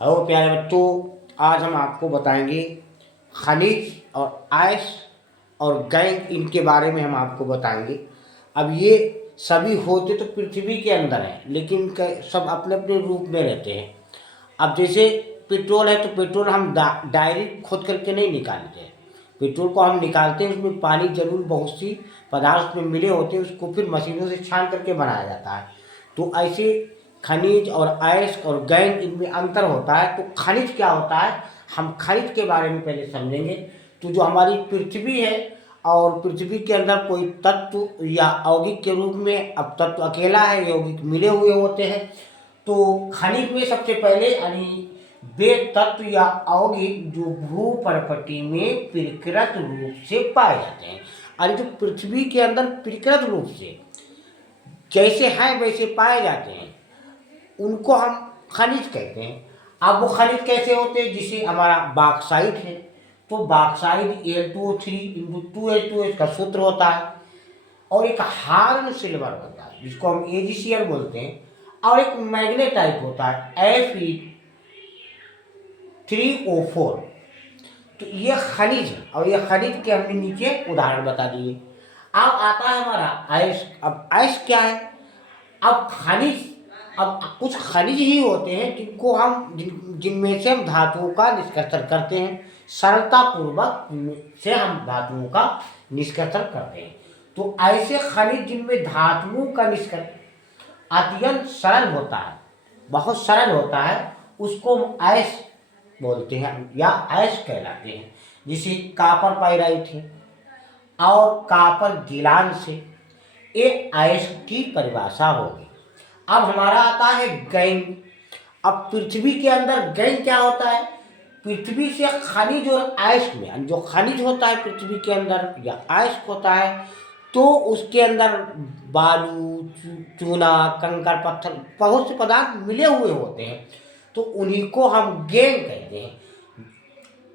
Hello प्यारे बच्चों, आज हम आपको बताएंगे खनिज और आयस और गैंग, इनके बारे में हम आपको बताएंगे। अब ये सभी होते तो पृथ्वी के अंदर हैं, लेकिन सब अपने अपने रूप में रहते हैं। अब जैसे पेट्रोल है तो पेट्रोल हम डायरेक्ट खोद करके नहीं निकालते हैं। पेट्रोल को हम निकालते हैं, उसमें पानी जरूर बहुत सी पदार्थ में मिले होते हैं, उसको फिर मशीनों से छान करके बनाया जाता है। तो ऐसे खनिज और अयस्क और गैंग, इनमें अंतर होता है। तो खनिज क्या होता है, हम खनिज के बारे में पहले समझेंगे। तो जो हमारी पृथ्वी है और पृथ्वी के अंदर कोई तत्व या यौगिक के रूप में, अब तत्व अकेला है, यौगिक मिले हुए होते हैं। तो खनिज में सबसे पहले यानी वे तत्व या यौगिक जो भू परपटी में प्रकृत रूप से पाए जाते हैं, यानी जो पृथ्वी के अंदर प्रकृत रूप से जैसे हैं वैसे पाए जाते हैं, उनको हम खनिज कहते हैं। अब वो खनिज कैसे होते हैं, जिसे हमारा बॉक्साइट है, तो बॉक्साइट Al2O3 × 2H2 इसका सूत्र होता है। और एक हार्ड सिल्वर होता है जिसको हम AgCl बोलते हैं, और एक मैग्नेटाइट होता है Fe3O4। तो ये खनिज है, और ये खनिज के हमने नीचे उदाहरण बता दिए। अब आता है हमारा अयस्क। अब अयस्क क्या है, अब खनिज, अब कुछ खनिज ही होते हैं जिनको हम जिनमें से हम धातुओं का निष्कर्षण करते हैं, सरलता पूर्वक से हम धातुओं का निष्कर्षण करते हैं। तो ऐसे खनिज जिनमें धातुओं का निष्कर्षण अत्यंत सरल होता है, बहुत सरल होता है, उसको हम अयस्क बोलते हैं या अयस्क कहलाते हैं। जिसे कापर पाइराइट है और कापर गिलान से एक अयस्क की परिभाषा होगी। अब हमारा आता है गैंग। अब पृथ्वी के अंदर गैंग क्या होता है, पृथ्वी से खनिज और अयस्क में, जो खनिज होता है पृथ्वी के अंदर या अयस्क होता है, तो उसके अंदर बालू, चूना, कंकड़, पत्थर, बहुत से पदार्थ मिले हुए होते हैं। तो उन्हीं को हम गैंग कहते हैं।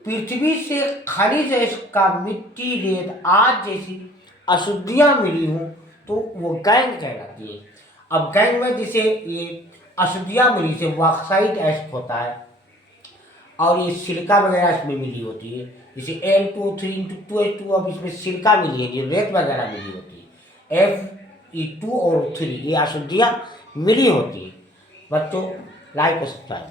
पृथ्वी से खनिज का मिट्टी, रेत, आज जैसी अशुद्धियां मिली हों तो वो गैंग कहलाती है। अब गैंग में जैसे ये अशुद्धियां मिली, से बॉक्साइट एस्क होता है, और ये सिलिका वगैरह इसमें मिली होती है। जैसे Al2O3 × 2H2, अब इसमें सिलिका मिली है, ये रेत वगैरह मिली होती है। Fe2 और 3 ये अशुद्धियां मिली होती है। बच्चों, लाइक और सब्सक्राइब।